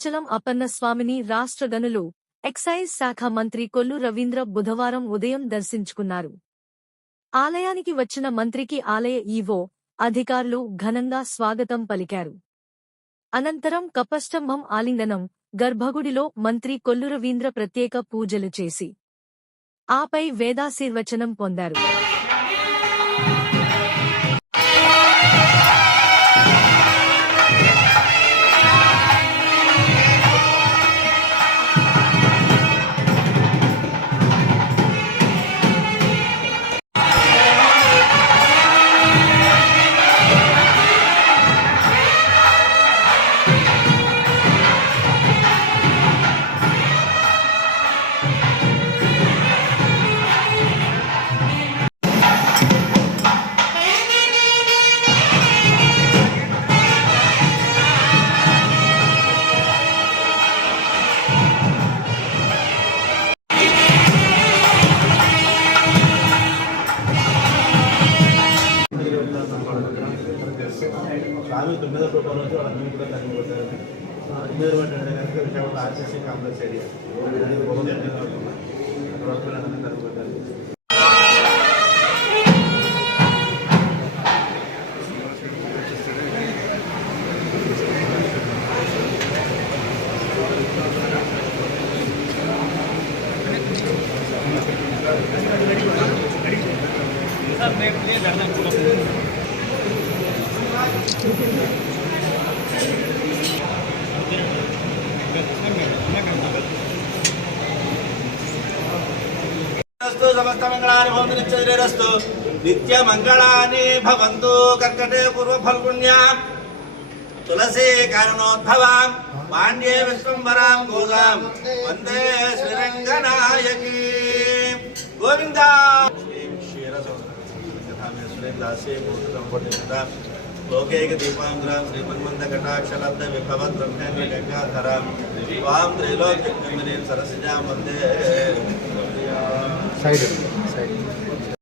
భద్రాచలం అప్పన్నస్వామిని రాష్ట్ర గనులు, ఎక్సైజ్ శాఖ మంత్రి కొల్లు రవీంద్ర బుధవారం ఉదయం దర్శించుకున్నారు. ఆలయానికి వచ్చిన మంత్రికి ఆలయ ఈవో, అధికారులు ఘనంగా స్వాగతం పలికారు. అనంతరం కపస్తంభం ఆలింగనం, గర్భగుడిలో మంత్రి కొల్లు రవీంద్ర ప్రత్యేక పూజలు చేసి ఆపై వేదాశీర్వచనం పొందారు. స్వామి 9వ రూపాయల నుంచి వాళ్ళ మేము కూడా కనిపోతారు. 8వ రూపాయలు అంటే కనుక విశాఖపట్నం ఆర్టీసీ కాంప్లెక్స్ ఏరియా కనిపోతారు. సమస్త మంగళాని భవంతు నిత్యైరస్తు నిత్య మంగళాని భవంతు. కర్కటే పూర్వ ఫల్గుణ్యాం తులసీ కారణోద్భవాం పాండ్యే విశ్వంబరాం గోదాం వందే శ్రీరంగనాయకీ గోవింద. లోకేక దీపాంధ్రాం శ్రీమన్మంద కటాక్షలబ్ధ విభవ బ్రహ్మేంద్ర గంగాధరాం స్వాం త్రైలోక్యమనీం సరసిజాం వందే.